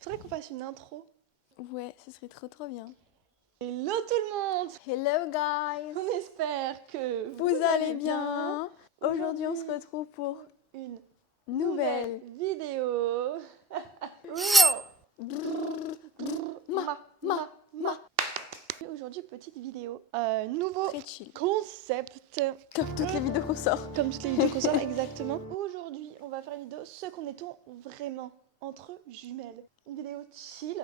Faudrait qu'on fasse une intro. Ouais, ce serait trop bien. Hello tout le monde! Hello guys! On espère que Vous allez bien? Aujourd'hui on se retrouve pour une nouvelle vidéo. Real! Ma. Aujourd'hui, petite vidéo. Nouveau très chill. concept. Comme toutes les vidéos qu'on sort. Comme toutes les vidéos qu'on sort, exactement. Aujourd'hui, on va faire une vidéo ce qu'on est vraiment entre jumelles. Une vidéo chill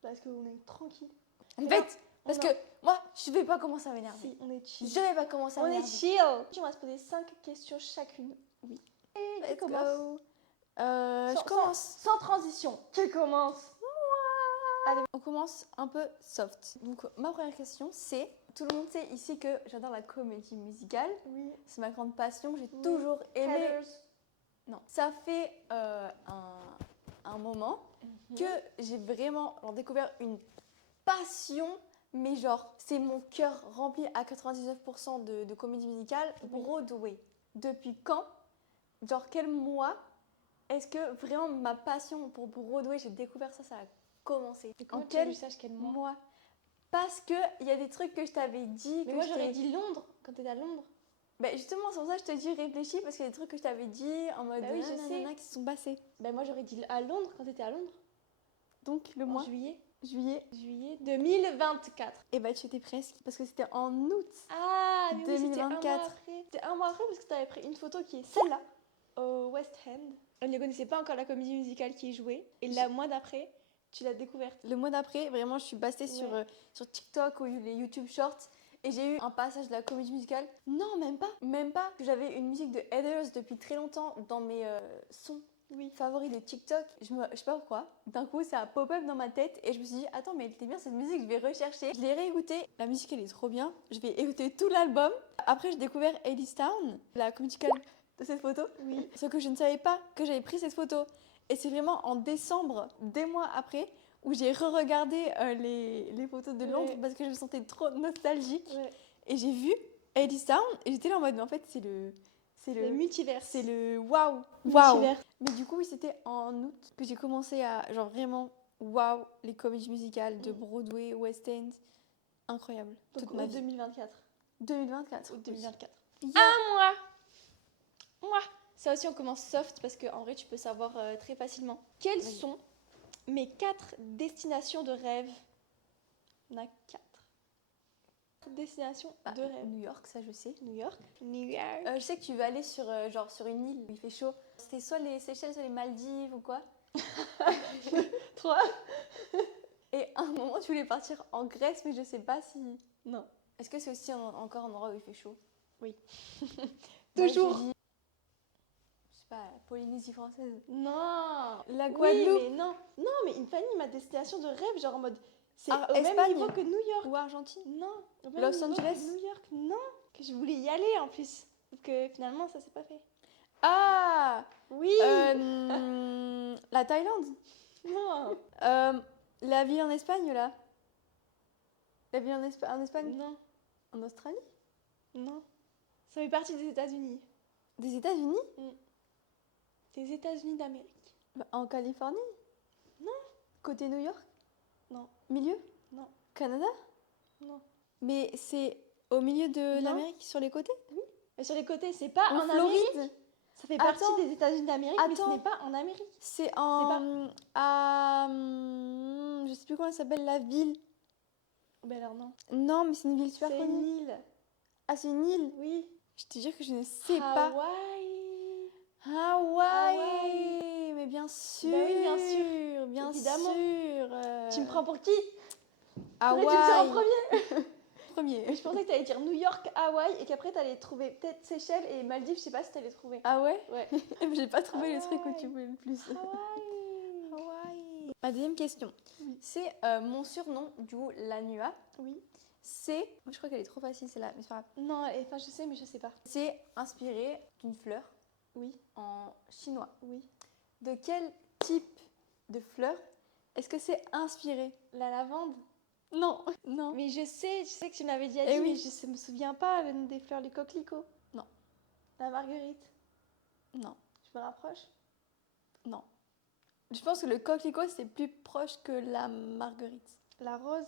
parce qu'on est tranquille. En fait, parce que moi, je vais pas commencer à m'énerver. Si, on est chill. Je vais pas commencer à On m'énerver. est chill. On va se poser 5 questions chacune. Oui. Et qui Let's commence go. Je commence. Sans transition. Qui commence? Allez, on commence un peu soft. Donc ma première question c'est, tout le monde sait ici que j'adore la comédie musicale. Oui. C'est ma grande passion, j'ai toujours aimé. Non, ça fait un moment que j'ai vraiment découvert une passion, mais genre c'est mon cœur rempli à 99% de comédie musicale. Broadway. Depuis quand, genre quel mois est-ce que vraiment ma passion pour Broadway, j'ai découvert ça a commencé? Et comment tu as vu ça, quel mois? Parce que il y a des trucs que je t'avais dit. Mais moi j'aurais dit Londres, quand t'étais à Londres. Bah justement, c'est pour ça que je te dis réfléchis, parce qu'il y a des trucs que je t'avais dit en mode oui, je sais. qui se sont passés. Bah moi j'aurais dit à Londres, quand t'étais à Londres. Donc le mois Juillet 2024. Et bah tu étais presque, parce que c'était en août. Ah, mais 2024. Oui, c'était un mois après parce que t'avais pris une photo qui est celle-là, au West End. On ne connaissait pas encore la comédie musicale qui est jouée. Et le mois d'après, tu l'as découverte. Le mois d'après, vraiment, je suis passée sur TikTok ou les YouTube Shorts. Et j'ai eu un passage de la comédie musicale. Non, même pas. Même pas. J'avais une musique de Heathers depuis très longtemps dans mes sons favoris de TikTok. Je sais pas pourquoi. D'un coup, ça a pop-up dans ma tête. Et je me suis dit, attends, mais elle était bien cette musique, je vais rechercher. Je l'ai réécoutée. La musique, elle est trop bien. Je vais écouter tout l'album. Après, j'ai découvert Hadestown, la comédie musicale de cette photo. Oui. Sauf que je ne savais pas que j'avais pris cette photo. Et c'est vraiment en décembre, des mois après, où j'ai re-regardé les photos de Londres parce que je me sentais trop nostalgique. Et j'ai vu Hadestown et j'étais là en mode, mais en fait, c'est le multivers. C'est le waouh. Mais du coup, oui, c'était en août que j'ai commencé à, genre vraiment, waouh, les comédies musicales de Broadway, West End. Incroyable. Donc, toute ma vie. 2024. 2024. Août 2024. Yeah. Ah, moi. Ça aussi, on commence soft parce qu'en vrai, tu peux savoir très facilement. Quelles sont mes 4 destinations de rêve? On a 4 destinations de rêve. New York, ça je sais. New York. Je sais que tu veux aller sur une île où il fait chaud. C'était soit les Seychelles, soit les Maldives ou quoi. 3. Et à un moment, tu voulais partir en Grèce, mais je sais pas si... Non. Est-ce que c'est aussi encore un endroit où il fait chaud? Oui. Toujours. Je sais pas, la Polynésie française. Non. La Guadeloupe. Oui, mais non. Non, mais Fanny, ma destination de rêve, genre en mode... C'est au Espagne, même niveau que New York. Ou Argentine. Non. Los Angeles. New York, non. Que je voulais y aller en plus. Sauf que finalement, ça s'est pas fait. Ah oui. La Thaïlande. Non. La ville en Espagne, là. La ville en Espagne. Non. En Australie. Non. Ça fait partie des États-Unis. Des États-Unis? Des États-Unis d'Amérique. En Californie? Non. Côté New York? Non. Milieu? Non. Canada? Non. Mais c'est au milieu de l'Amérique, sur les côtés? Oui. Mais sur les côtés, c'est pas en Floride. Amérique. Ça fait partie des États-Unis d'Amérique, mais ce n'est pas en Amérique. C'est en... je sais plus comment elle s'appelle, la ville. Ben alors non. Non, mais c'est une ville super connue. C'est une île. Ah, c'est une île? Oui. Je te jure que je ne sais pas. Hawaï. Mais bien sûr. Ben oui, bien sûr. Bien évidemment. sûr. Tu me prends pour qui? Hawaï. Tu me dis en premier. Mais je pensais que tu allais dire New York, Hawaï, et qu'après tu allais trouver peut-être Seychelles et Maldives, je sais pas si tu allais trouver. Ah ouais? Ouais. J'ai pas trouvé le truc où tu voulais le plus. Hawaï. Ma deuxième question, c'est mon surnom, du coup, la Nua. Oui. C'est, je crois qu'elle est trop facile celle-là, mais c'est pas grave. Non, enfin je sais, mais je sais pas. C'est inspiré d'une fleur. Oui. En chinois. Oui. De quel type de fleur est-ce que c'est inspiré? La lavande? Non. Non. Mais je sais que tu m'avais déjà dit, mais je me souviens pas des fleurs, les coquelicots. Non. La marguerite? Non. Je me rapproche? Non. Je pense que le coquelicot, c'est plus proche que la marguerite. La rose,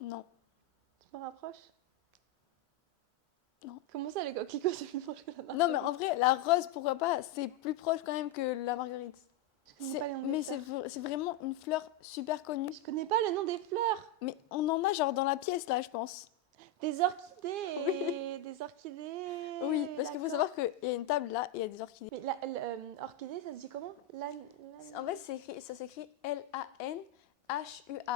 Non. je me rapproche. Non. Comment ça, le coquelicot, c'est plus proche que la Non, mais en vrai, la rose, pourquoi pas, c'est plus proche quand même que la marguerite. Je connais pas les noms des Mais fleurs. c'est vraiment une fleur super connue. Je connais pas le nom des fleurs. Mais on en a genre dans la pièce là, je pense. Des orchidées. Oui. Des orchidées. Oui, parce qu'il faut d'accord. savoir qu'il y a une table là et il y a des orchidées. Mais orchidée, ça se dit comment? En fait, ça s'écrit Lanhua.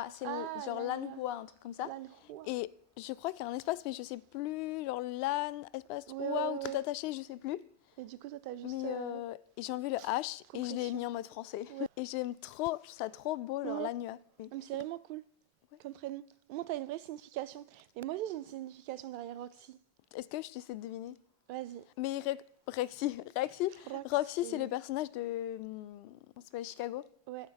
C'est genre Lanhua. Lanhua, un truc comme ça. Lanhua. Et je crois qu'il y a un espace, mais je sais plus. Genre Lan, espace Ouais, Hua ouais, ou tout ouais. attaché, je sais plus. Et du coup, toi, t'as juste. Mais et j'ai enlevé le H et je l'ai compris. mis en mode français. Ouais. Et j'aime trop, je trouve ça trop beau, genre Ouais. Lanhua. Ah, mais c'est vraiment cool comme prénom. Au moins, t'as une vraie signification. Mais moi aussi, j'ai une signification derrière Roxy. Est-ce que je t'essaie de deviner? Vas-y. Mais Roxy, c'est le personnage de. On s'appelle Chicago. Ouais.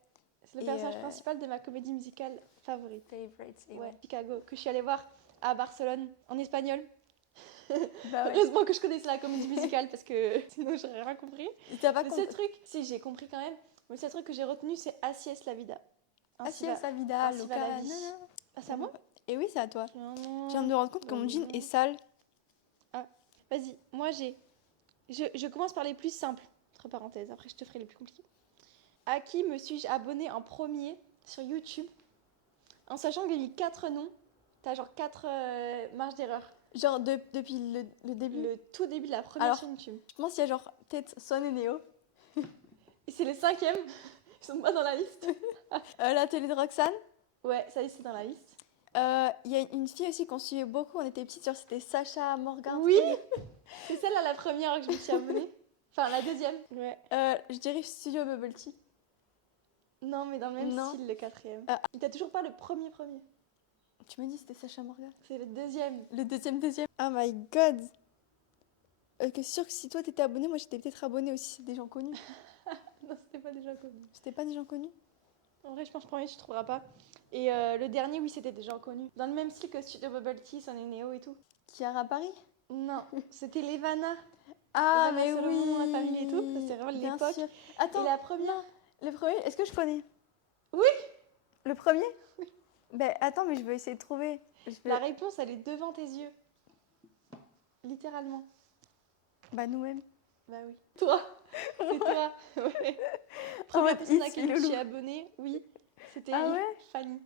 C'est le Et, personnage principal de ma comédie musicale favorite. Favorite. Et Ouais, Chicago, que je suis allée voir à Barcelone, en espagnol. Bah ouais. Heureusement que je connaissais la comédie musicale parce que sinon j'aurais rien compris. T'as pas Le compris? seul truc, si j'ai compris quand même, mais le seul truc que j'ai retenu c'est Así es la vida. Así es la vida, ainsi va la loca. vie. Nanana. Ah, c'est à moi? Et oui, c'est à toi. Je Non. viens de me rendre compte que mon jean est sale. Vas-y, moi j'ai. Je commence par les plus simples, entre parenthèses, après je te ferai les plus compliqués. À qui me suis-je abonnée en premier sur YouTube en sachant qu'il y a eu 4 noms? T'as genre 4 marges d'erreur. Genre depuis le début. Le tout début de la première Alors, sur YouTube. Je pense qu'il y a genre peut-être Son et Néo. Et c'est les 5e. Ils sont pas dans la liste. La télé de Roxane. Ouais, ça y est, c'est dans la liste. Il y a une fille aussi qu'on suivait beaucoup, on était petites, genre c'était Sacha Morgan. Oui. C'est celle-là la première que je me suis abonnée. Enfin, la deuxième. Ouais. Je dirais Studio Bubble Tea. Non, mais dans le même Non. style, le 4e. Ah. Il t'a toujours pas le premier. Tu m'as dit c'était Sacha Morgan. C'est le 2e. Le deuxième. Oh my god. Que sûr que si toi t'étais abonné, moi j'étais peut-être abonnée aussi, c'est des gens connus. Non, c'était pas déjà connu. C'était pas des gens connus? En vrai, je pense que premier, tu trouveras pas. Et le dernier, oui, c'était des gens connus. Dans le même style que Studio Bubble Tea, Son et Néo et tout. Chiara Paris? Non, c'était Levana. Ah, Levana mais Solomon, oui. la famille et tout. Ça, c'est vraiment Bien l'époque. sûr. Attends, Et la première. non. Le premier, est-ce que je connais? Oui. Le premier? Oui. Ben attends, mais je vais essayer de trouver. La réponse, elle est devant tes yeux. Littéralement. Bah nous-mêmes. Bah oui. Toi. C'est toi. Ouais. En Première mode personne à It's qui je me Loulou. suis abonnée, oui, c'était Ah ouais? Fanny.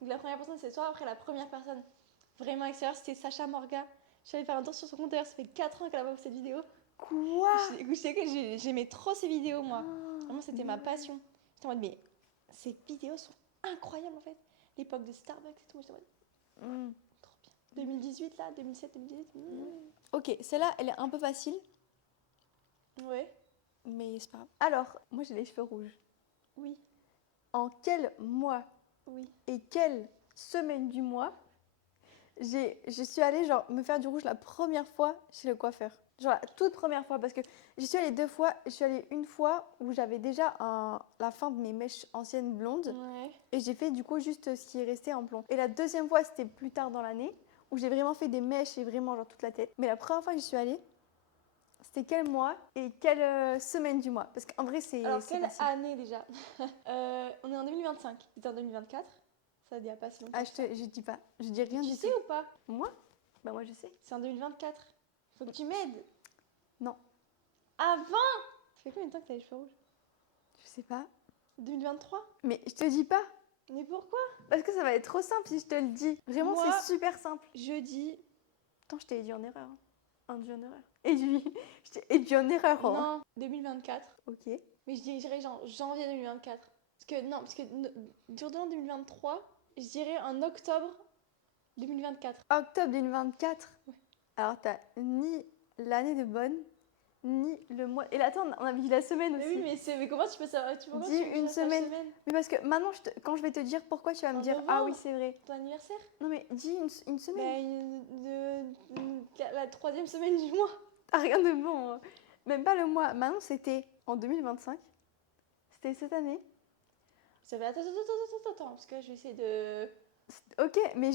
Donc la première personne, c'est toi. Après, la première personne vraiment extérieure, c'était Sacha Morga. Je suis allée faire un tour sur son compte d'ailleurs, ça fait 4 ans qu'elle a pas fait cette vidéo. Quoi? Je sais que j'aimais trop ces vidéos, moi. Ah, Vraiment, c'était ma passion. J'étais en mode, mais ces vidéos sont incroyables en fait. L'époque de Starbucks et tout, j'étais en mode, trop bien. 2018 là, 2007, 2018. Ok, celle-là, elle est un peu facile, Ouais. mais c'est pas grave. Alors, moi j'ai les cheveux rouges. Oui. En quel mois Oui. et quelle semaine du mois je suis allée genre me faire du rouge la première fois chez le coiffeur? Genre la toute première fois, parce que j'y suis allée 2 fois. Je suis allée une fois où j'avais déjà la fin de mes mèches anciennes blondes. Ouais. Et j'ai fait du coup juste ce qui est resté en blond. Et la deuxième fois, c'était plus tard dans l'année, où j'ai vraiment fait des mèches et vraiment genre toute la tête. Mais la première fois que j'y suis allée, c'était quel mois et quelle semaine du mois? Parce qu'en vrai, c'est. Alors, c'est quelle facile. année déjà? On est en 2025. C'était en 2024. Ça dit à pas si longtemps. Ah, je dis pas. Je dis rien Tu du sais tout. ou pas? Moi? Bah, moi, je sais. C'est en 2024. Faut que tu m'aides. Non. Avant! Ça fait combien de temps que t'as les cheveux rouges? Je sais pas. 2023? Mais je te dis pas. Mais pourquoi? Parce que ça va être trop simple si je te le dis. Vraiment, Moi- c'est super simple. Jeudi. Attends, je t'ai induit en erreur. Hein. Induit en erreur. Je t'ai induit en erreur. Hein. Non, 2024. Ok. Mais je dirais genre janvier 2024. Parce que durant 2023, je dirais en octobre 2024. Octobre 2024. Ouais. Alors, t'as ni l'année de bonne, ni le mois. Et là, attends, on avait dit la semaine aussi. Mais oui, mais comment tu peux savoir? Comment Dis tu peux une savoir la semaine. Mais parce que maintenant, quand je vais te dire pourquoi, tu vas me En dire novembre. ah oui, c'est vrai. Ton anniversaire? Non, mais dis une semaine. La 3e semaine du mois. Ah, rien de bon. Hein. Même pas le mois. Maintenant, c'était en 2025. C'était cette année. Ça fait attends, parce que je vais essayer de. Ok, mais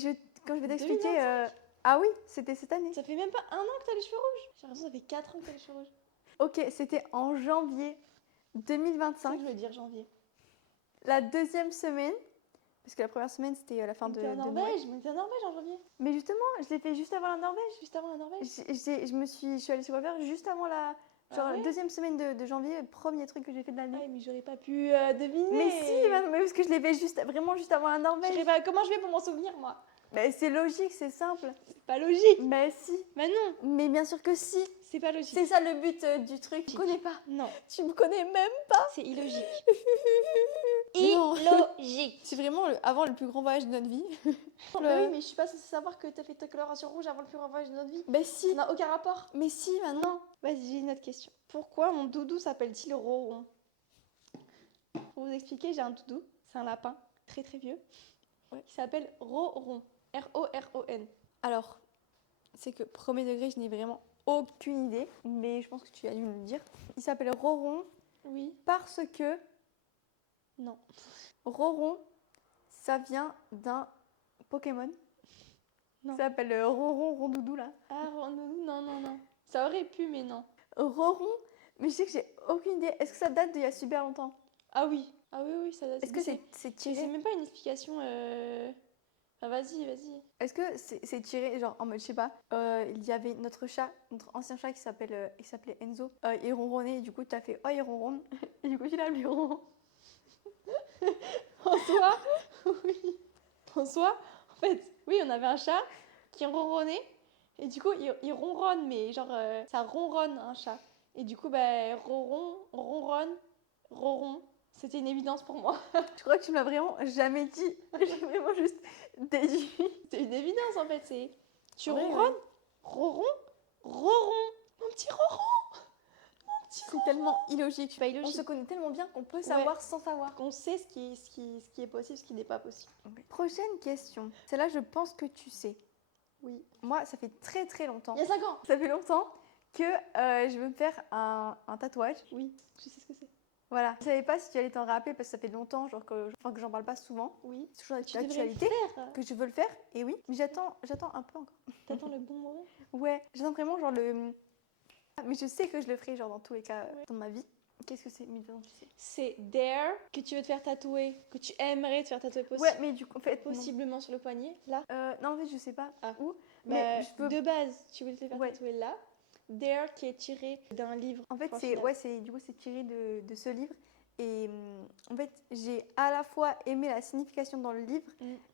quand je vais t'expliquer. 2025. Ah oui, c'était cette année. Ça fait même pas 1 an que t'as les cheveux rouges. J'ai l'impression que ça fait 4 ans que t'as les cheveux rouges. Ok, c'était en janvier C'est 2025, je veux dire janvier. la deuxième semaine, parce que la première semaine c'était la fin On de, était en de Noël. Norvège, mais on était en Norvège en janvier. Mais justement, je l'ai fait juste avant la Norvège. Juste avant la Norvège. Je suis allée sur Coiffeur juste avant la Ah ouais deuxième semaine de janvier, premier truc que j'ai fait de l'année. Ah, mais j'aurais pas pu deviner. Mais si, mais parce que je l'ai fait vraiment juste avant la Norvège. Comment je vais pour m'en souvenir, moi? Mais c'est logique, c'est simple. C'est pas logique. Mais si. Bah non, Mais bien sûr que si. c'est pas logique. C'est ça le but du truc. Tu connais pas. Non, Tu me connais même. c'est illogique. Mais non. Illogique. C'est vraiment avant le plus grand voyage de notre vie. Bah oui, mais je suis pas censée savoir que t'as fait ta coloration rouge avant le plus grand voyage de notre vie. Ben si. Ça n'a aucun rapport. Mais si, maintenant. Vas-y, j'ai une autre question. Pourquoi mon doudou s'appelle-t-il Roron? Pour vous expliquer, j'ai un doudou. C'est un lapin très très vieux. Ouais. Qui s'appelle Roron. R-O-R-O-N. Alors, c'est que premier degré, je n'ai vraiment aucune idée. Mais je pense que tu as dû me le dire. Il s'appelle Roron Oui. parce que Non. Roron, ça vient d'un Pokémon. Non. Ça s'appelle Roron Rondoudou là. Ah, Roron, non, non, non. Ça aurait pu, mais non. Roron, mais je sais que j'ai aucune idée. Est-ce que ça date d'il y a super longtemps? Ah oui. Ah oui, oui, ça date. Est-ce que c'est C'est tiré? même pas une explication. Ah, vas-y, vas-y. Est-ce que c'est tiré, genre en mode, je sais pas, il y avait notre chat, notre ancien chat qui s'appelait Enzo, il ronronnait, et du coup, t'as fait, oh, il ronronne, et du coup, tu l'as appelé Ronron. En soi, oui. En soi, en fait, oui, on avait un chat qui ronronnait. Et du coup, il ronronne, mais genre, ça ronronne un chat. Et du coup, bah, ronronne, roron. C'était une évidence pour moi. Je crois que tu me l'as vraiment jamais dit. J'ai vraiment juste déduit. C'est une évidence en fait. C'est tu Ouais, ronronnes, roron, roron. Mon petit roron. C'est tellement illogique. Pas On illogique. se connaît tellement bien qu'on peut savoir sans savoir. On sait ce qui est possible, ce qui n'est pas possible. Prochaine question. Celle-là, je pense que tu sais. Oui. Moi, ça fait très très longtemps. Il y a 5 ans. Ça fait longtemps que je veux me faire un tatouage. Oui, je sais ce que c'est. Voilà. Je savais pas si tu allais t'en rappeler parce que ça fait longtemps, genre que j'en parle pas souvent. Oui. C'est toujours Tu devrais le d'actualité faire. que je veux le faire. Et oui, mais j'attends un peu encore. T'attends le bon moment. Ouais, j'attends vraiment genre le. Mais je sais que je le ferai genre dans tous les cas dans ma vie. Qu'est-ce que c'est? Mais non, tu sais. C'est Dare que tu veux te faire tatouer, que tu aimerais te faire tatouer Ouais, mais du coup, en fait. possiblement sur le poignet. Là. Non, en fait, je sais pas Ah. où. Bah, Mais je peux. de base, tu veux te le faire Ouais. tatouer là. Dare qui est tiré d'un livre. En fait, Point c'est final. ouais, du coup, c'est tiré de ce livre. Et en fait, j'ai à la fois aimé la signification dans le livre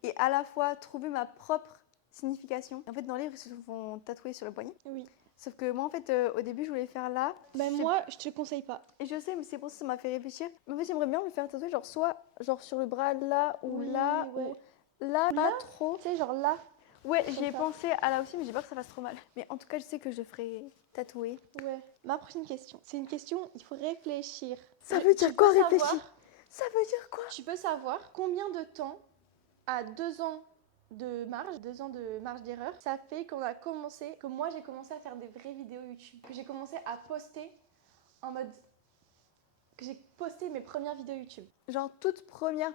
et à la fois trouvé ma propre signification. En fait, dans le livre, ils se font tatouer sur le poignet. Oui. Sauf que moi, en fait, au début, je voulais faire là. Bah, Je sais- moi, je te le conseille pas. Et je sais, mais c'est pour ça que ça m'a fait réfléchir. Mais en fait, j'aimerais bien me faire tatouer, genre soit genre sur le bras là ou Oui, là ouais. ou là, Là pas trop. Tu sais, genre là. Ouais, Comme j'y ai ça. pensé à là aussi, mais j'ai peur que ça fasse trop mal. Mais en tout cas, je sais que je le ferai tatouer. Ouais. Ma prochaine question. C'est une question, il faut réfléchir. Ça veut dire quoi, peux réfléchir? savoir- Ça veut dire quoi? Tu peux savoir combien de temps, à 2 ans de marge, 2 ans de marge d'erreur, ça fait que moi j'ai commencé à faire des vraies vidéos YouTube. Que j'ai commencé à poster en mode. Que j'ai posté mes premières vidéos YouTube. Genre toute première.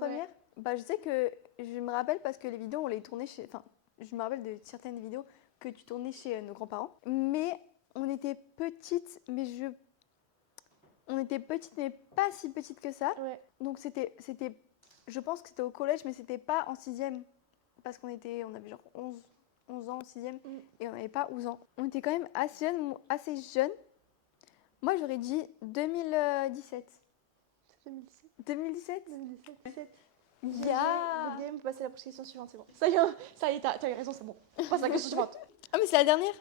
Ouais. Bah je sais que je me rappelle parce que les vidéos on les tournait chez. Enfin, je me rappelle de certaines vidéos que tu tournais chez nos grands-parents. Mais on était petites, on était petites mais pas si petites que ça. Ouais. Donc c'était, je pense que c'était au collège, mais c'était pas en 6e. Parce qu'on avait genre 11 ans en 6e et on n'avait pas 11 ans. On était quand même assez jeunes. Moi j'aurais dit 2017. 2017. 2017 2017. Ya. On peut passer à la prochaine question suivante, c'est bon. Ça y est, t'as eu raison, c'est bon. On passe à la question suivante. Ah mais c'est la dernière.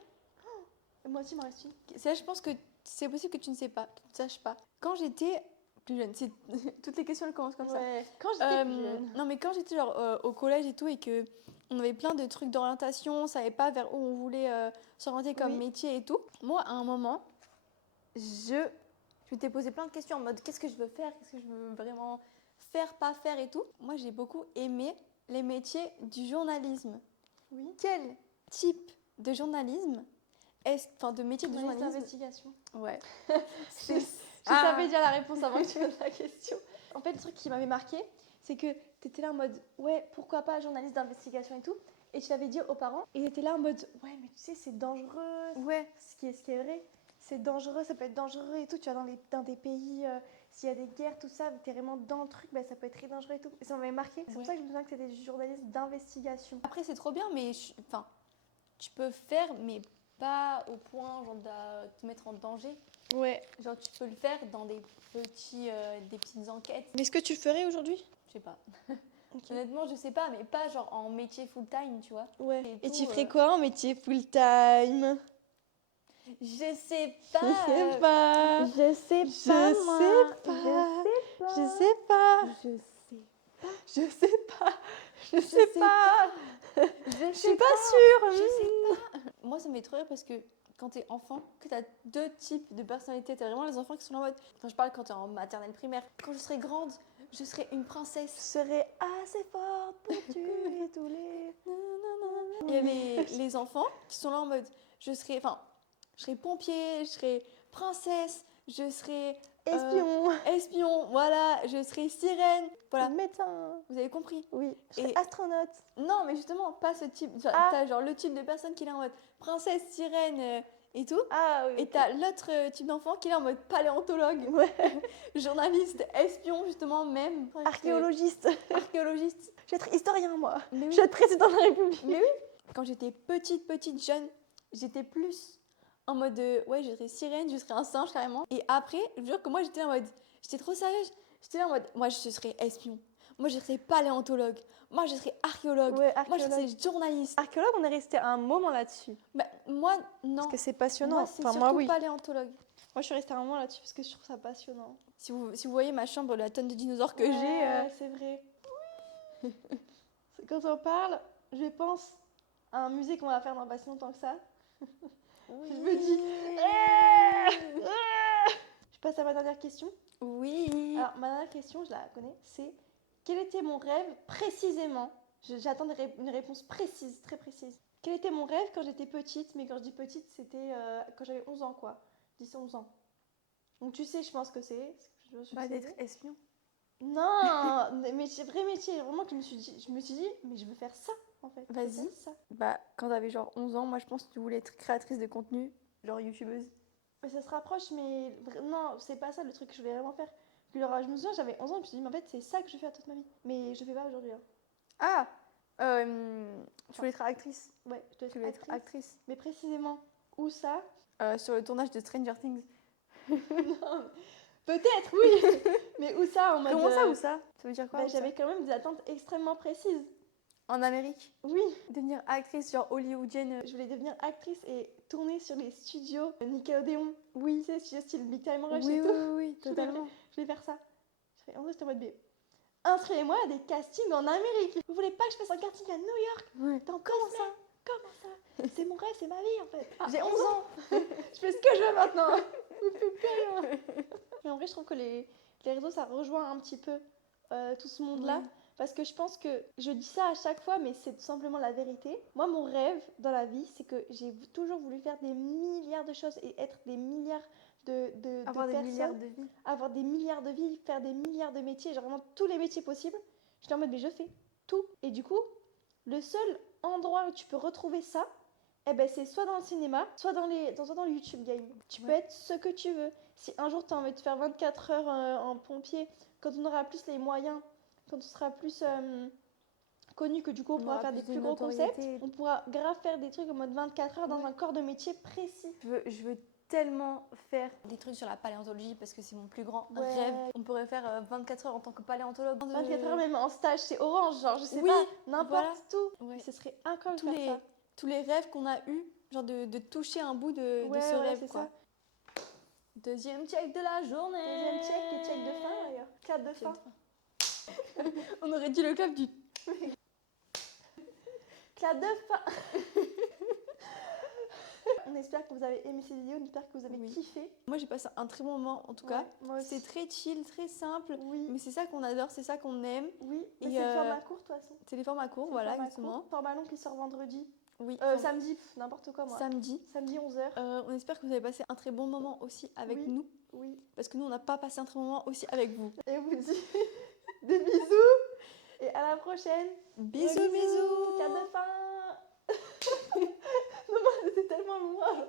Moi aussi, il m'en reste une. Ça, je pense que c'est possible que tu ne sais pas, que tu ne saches pas. Quand j'étais plus jeune, toutes les questions elles commencent comme ça. Ouais, quand j'étais plus jeune. Non mais quand j'étais genre au collège et tout et que on avait plein de trucs d'orientation, on savait pas vers où on voulait s'orienter comme métier et tout. Moi à un moment, je m'étais posé plein de questions en mode qu'est-ce que je veux faire, qu'est-ce que je veux vraiment faire, pas faire et tout. Moi j'ai beaucoup aimé les métiers du journalisme. Oui. Quel type de journalisme enfin de métier de Journaliste journalisme d'investigation. Ouais. Je savais déjà la réponse avant que tu poses la question. En fait, le truc qui m'avait marqué, c'est que tu étais là en mode ouais, pourquoi pas journaliste d'investigation et tout. Et tu l'avais dit aux parents. Et ils étaient là en mode ouais, mais tu sais, c'est dangereux. Ouais. Ce qui est vrai. c'est dangereux, ça peut être dangereux et tout. Tu vois, dans des pays, s'il y a des guerres, tout ça, t'es vraiment dans le truc, bah, ça peut être très dangereux et tout. Et ça m'avait marqué. C'est pour ça que je me souviens que c'était des journalistes d'investigation. Après, c'est trop bien, mais enfin, tu peux faire, mais pas au point genre, de te mettre en danger. Ouais. Genre, tu peux le faire dans des petites enquêtes. Mais est-ce que tu le ferais aujourd'hui? Je sais pas. Okay. Honnêtement, je sais pas, mais pas genre en métier full-time, tu vois. Ouais. Et tout, tu ferais quoi en métier full-time? Je sais pas. Je sais pas. Je sais Je pas, sais moi. pas. Je sais Je sais pas. Je sais. Je sais pas. Je sais pas. Je Je suis pas sûre. Je sais pas. Moi, ça me fait trop rire parce que quand t'es enfant, que t'as deux types de personnalités. T'as vraiment les enfants qui sont en mode. Enfin, je parle quand t'es en maternelle primaire. Quand je serai grande, je serai une princesse. Je serais assez forte pour tuer tous les. Il y avait les enfants qui sont là en mode. Je serai pompier, je serai princesse, je serai espion, voilà, je serai sirène, voilà. Médecin. Vous avez compris? Oui. Je serais astronaute. Non, mais justement, pas ce type. T'as genre le type de personne qui est là en mode princesse, sirène et tout. Ah oui. Et t'as l'autre type d'enfant qui est là en mode paléontologue, Ouais. journaliste, espion, justement, même. Archéologiste. Archéologiste. Je vais être historien, moi. Mais oui. Je vais être président de la République. Mais oui. Quand j'étais petite jeune, j'étais plus en mode ouais, je serais sirène, je serais un singe carrément. Et après, je jure que moi j'étais en mode, j'étais trop sérieuse. J'étais là en mode, moi je serais espion. Moi je serais paléontologue. Moi je serais archéologue. Ouais, moi je serais journaliste. Archéologue, on est resté un moment là-dessus. Bah, moi non. Parce que c'est passionnant. Moi c'est surtout moi, oui. paléontologue. Moi je suis restée un moment là-dessus parce que je trouve ça passionnant. Si vous voyez ma chambre, la tonne de dinosaures que ouais, j'ai. C'est vrai. Quand on parle, je pense à un musée qu'on va faire dans pas si longtemps que ça. Oui. Je me dis. Je passe à ma dernière question. Oui. Alors, ma dernière question, je la connais, c'est quel était mon rêve précisément? J'attends une réponse précise, très précise. Quel était mon rêve quand j'étais petite? Mais quand je dis petite, c'était quand j'avais 11 ans, quoi. 10-11 ans. Donc, tu sais, je pense que c'est. D'être espion. Non, mais c'est vrai métier. Vraiment, que je me suis dit, mais je veux faire ça, en fait. Vas-y. Bah, quand t'avais genre 11 ans, moi je pense que tu voulais être créatrice de contenu, genre youtubeuse. Mais ça se rapproche, mais non, c'est pas ça le truc que je voulais vraiment faire. Puis alors, je me souviens, j'avais 11 ans, et je me suis dit, mais en fait, c'est ça que je vais faire toute ma vie. Mais je fais pas aujourd'hui. Hein. Ah tu voulais être actrice. Ouais, je dois être actrice. Mais précisément, où ça? Sur le tournage de Stranger Things. Non, peut-être, oui. Mais où ça en mode. Comment ça, où ça? Ça veut dire quoi? J'avais quand même des attentes extrêmement précises. En Amérique? Oui. Devenir actrice, genre hollywoodienne. Je voulais devenir actrice et tourner sur les studios Nickelodeon. Oui, c'est studio style Big Time Rush et tout. Oui, totalement. Je vais faire ça. En vrai, j'étais en mode B. Inscrivez-moi à des castings en Amérique. Vous voulez pas que je fasse un casting à New York? Ouais. Comment ça? C'est mon rêve, c'est ma vie en fait. J'ai 11 ans. Je fais ce que je veux maintenant. Je ne fais plus rien. Mais en vrai, je trouve que les réseaux, ça rejoint un petit peu tout ce monde-là. Oui. Parce que je pense que je dis ça à chaque fois, mais c'est tout simplement la vérité. Moi, mon rêve dans la vie, c'est que j'ai toujours voulu faire des milliards de choses et être des milliards avoir de des personnes. Milliards de vies. Avoir des milliards de vies, faire des milliards de métiers, genre vraiment tous les métiers possibles. J'étais en mode, mais je fais tout. Et du coup, le seul endroit où tu peux retrouver ça, eh ben, c'est soit dans le cinéma, soit dans le YouTube game. Tu peux être ce que tu veux. Si un jour tu as envie de faire 24 heures en pompier, quand on aura plus les moyens, quand on sera plus connu, que du coup on pourra faire des plus gros concepts, on pourra grave faire des trucs en mode 24 heures dans un corps de métier précis. Je veux tellement faire des trucs sur la paléontologie parce que c'est mon plus grand rêve. On pourrait faire 24 heures en tant que paléontologue. 24 heures même en stage, c'est orange, genre je sais pas, n'importe tout. Ouais. Ce serait incroyable de faire ça. Tous les rêves qu'on a eus, genre de toucher un bout de ce rêve, quoi. Ça. Deuxième check de la journée. Deuxième check, et check de fin d'ailleurs. Clap de fin. On aurait dit le clap du... Clap de fin. On espère que vous avez aimé cette vidéo, on espère que vous avez kiffé. Moi j'ai passé un très bon moment en tout cas. C'est très chill, très simple, mais c'est ça qu'on adore, c'est ça qu'on aime. Oui, mais c'est le format court de toute façon. C'est les formats courts, voilà, exactement. Format long qui sort vendredi. Oui. Samedi, n'importe quoi moi. Samedi 11h. On espère que vous avez passé un très bon moment aussi avec nous. Oui. Parce que nous on n'a pas passé un très bon moment aussi avec vous. Et on vous dit des bisous et à la prochaine. Bisous. Quart de fin. Non, c'est tellement loin.